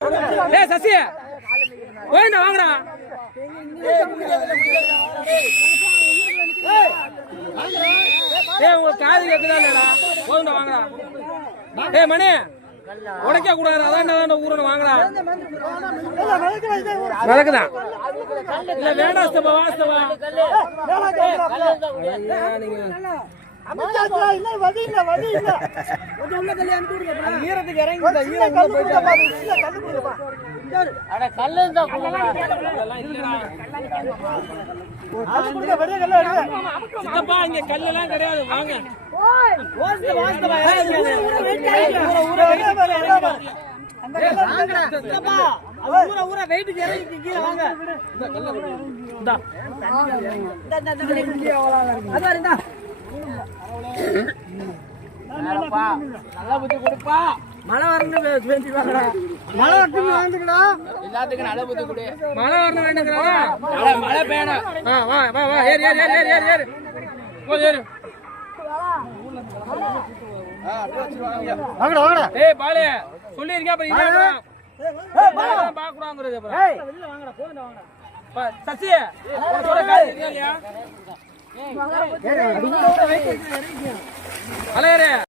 ஏய் சசி போயிடா வாங்கடா. ஏய் உங்க காது கேக்குதா இல்லடா? போயிடா வாங்கடா. ஏய் மணி உடைக்க கூடாது. அதான் ஊரணும் வாங்கடா. நடக்குதா இல்ல வேண்டாஸ்தபா வாஸ்தபா ஈரத்துக்கு இறங்கி சித்தப்பா இங்க கல்லெல்லாம் கிடையாது வாங்க. ஊர வெயிட்டுக்கு இறங்கி கீழே வாங்க. நல்லா புத்தி கொடுப்பா. மழை வரணும் வேண்டிவாங்கடா. மழை வரணும் வேண்டுங்கடா. எல்லாத்துக்கும் நல்ல புத்தி கொடு. மழை வரணும் வேண்டுங்கடா. மழை பெய்யணும். வா வா வா ஏறு ஏறு ஏறு ஏறு ஏறு போ ஏறு. வாங்கடா வாங்கடா. ஏய் பாலே சொல்லி இருக்கா அப்ப இங்க வா. பாக்க கூடாங்கறது அப்ப. ஏய் வெளிய வாங்கடா போங்க வாங்கடா. சசி சொல்ற கால் இருக்கா இல்லையா? ஏய் அலையரே